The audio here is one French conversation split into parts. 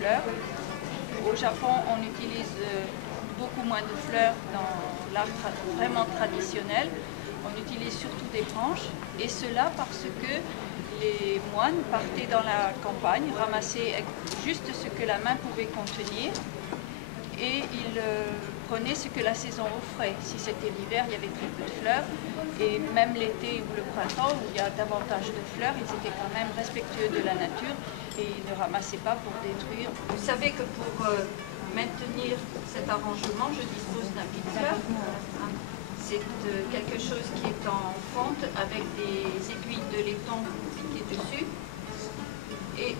fleurs. Au Japon, on utilise beaucoup moins de fleurs dans l'art vraiment traditionnel. On utilise surtout des branches, et cela parce que les moines partaient dans la campagne, ramassaient juste ce que la main pouvait contenir, et ils prenaient ce que la saison offrait. Si c'était l'hiver, il y avait très peu de fleurs, et même l'été ou le printemps, où il y a davantage de fleurs, ils étaient quand même respectueux de la nature, et ils ne ramassaient pas pour détruire. Vous savez que pour maintenir cet arrangement, je dispose d'un pique-fleur. C'est quelque chose qui est en fonte avec des aiguilles de laiton piquées dessus. Et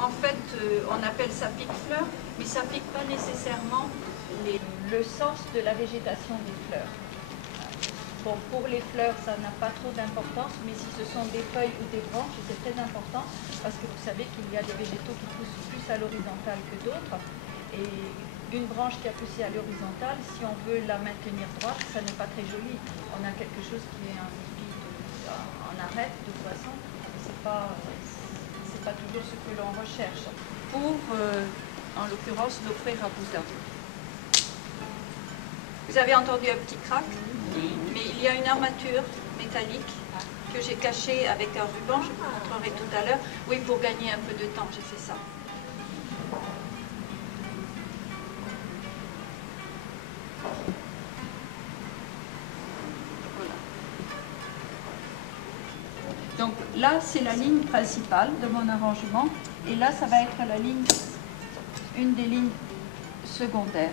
en fait, on appelle ça pique-fleur, mais ça ne pique pas nécessairement le sens de la végétation des fleurs. Bon, pour les fleurs, ça n'a pas trop d'importance, mais si ce sont des feuilles ou des branches, c'est très important, parce que vous savez qu'il y a des végétaux qui poussent plus à l'horizontale que d'autres. Et une branche qui a poussé à l'horizontale, si on veut la maintenir droite, ça n'est pas très joli. On a quelque chose qui est un en arête de poisson, c'est pas toujours ce que l'on recherche. Pour, en l'occurrence, l'offrir à Bouddha. Vous avez entendu un petit crack? Mais il y a une armature métallique que j'ai cachée avec un ruban, je vous montrerai tout à l'heure. Oui, pour gagner un peu de temps, j'ai fait ça. Donc là, c'est la ligne principale de mon arrangement, et là, ça va être la ligne, une des lignes secondaires.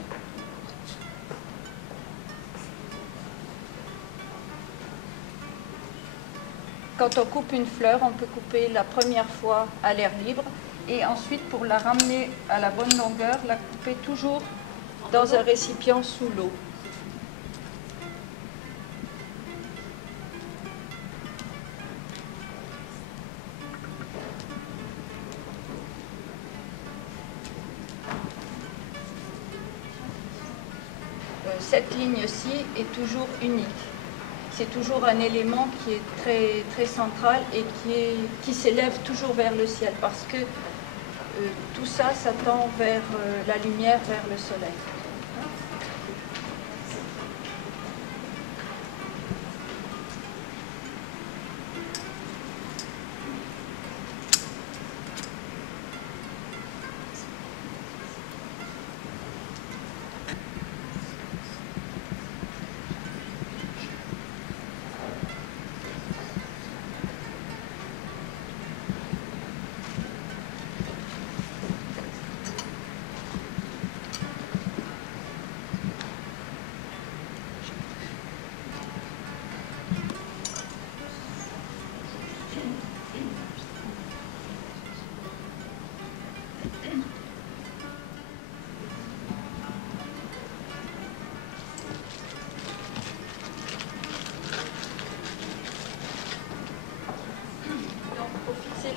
Quand on coupe une fleur, on peut couper la première fois à l'air libre, et ensuite, pour la ramener à la bonne longueur, la couper toujours dans un récipient sous l'eau. Cette ligne-ci est toujours unique. C'est toujours un élément qui est très, très central et qui s'élève toujours vers le ciel, parce que tout ça, ça tend vers la lumière, vers le soleil.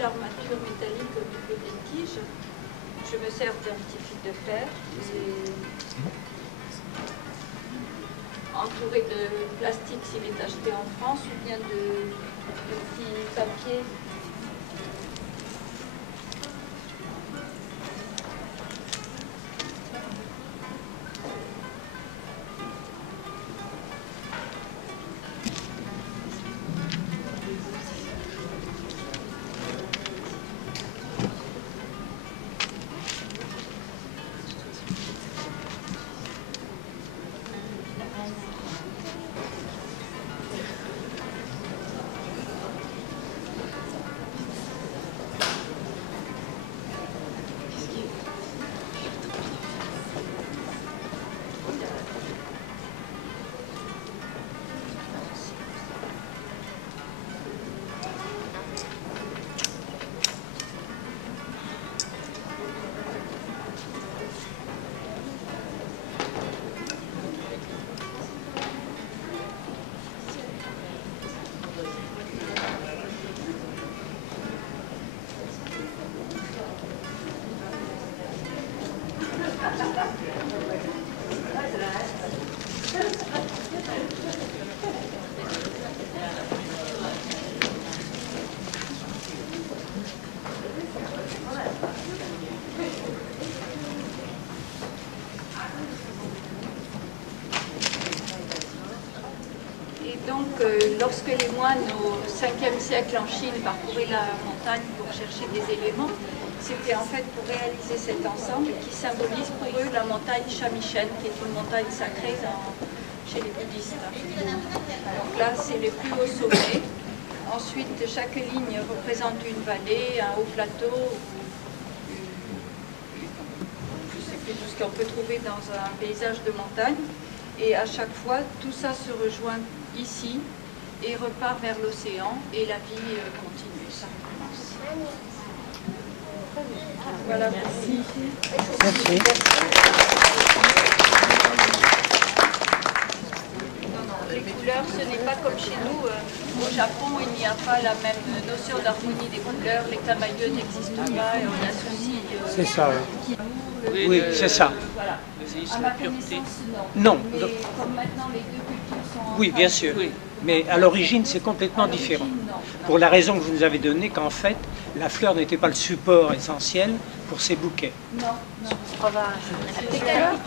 L'armature métallique au niveau des tiges, je me sers d'un petit fil de fer entouré de plastique s'il est acheté en France, ou bien de petits papiers. lorsque les moines au 5e siècle en Chine parcouraient la montagne pour chercher des éléments, c'était en fait pour réaliser cet ensemble qui symbolise pour eux la montagne Shamishen, qui est une montagne sacrée chez les bouddhistes. Donc là, c'est les plus hauts sommets. Ensuite, chaque ligne représente une vallée, un haut plateau, je ne sais plus tout ce qu'on peut trouver dans un paysage de montagne. Et à chaque fois, tout ça se rejoint ici et repart vers l'océan et la vie continue, ça recommence. Voilà, merci. Merci. Les couleurs, ce n'est pas comme chez nous. Au Japon, il n'y a pas la même notion d'harmonie des couleurs. Les tamaïeux n'existent pas et on associe... C'est ça. Oui, c'est ça. Voilà. À ma connaissance, Non. Mais comme maintenant les deux cultures sont en Oui, bien phase, sûr. Mais à l'origine, c'est complètement différent. Pour la raison que vous nous avez donnée, qu'en fait, la fleur n'était pas le support essentiel pour ces bouquets. Non, non. Des cailloux,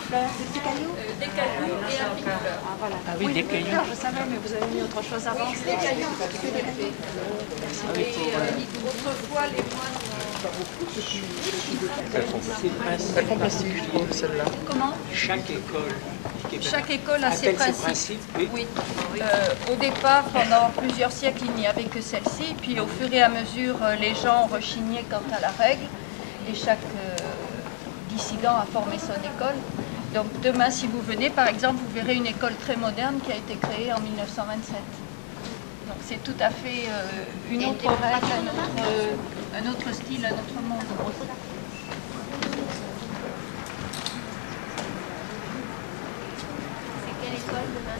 Des cailloux et un pic-fleur. Ah oui, des cailloux. je savais, mais vous avez mis autre chose avant. Des cailloux, tout à fait. Et autrefois, les moines... Elles font plastique, je trouve, celles-là. Comment? Chaque école Chaque école a ses a-t-elle principes. oui. Oui. Au départ, pendant plusieurs siècles, il n'y avait que celle-ci. Puis au fur et à mesure, les gens ont rechigné quant à la règle. Et chaque dissident a formé son école. Donc demain, si vous venez, par exemple, vous verrez une école très moderne qui a été créée en 1927. Donc c'est tout à fait une autre règle, un autre style, un autre monde. C'est quelle école demain?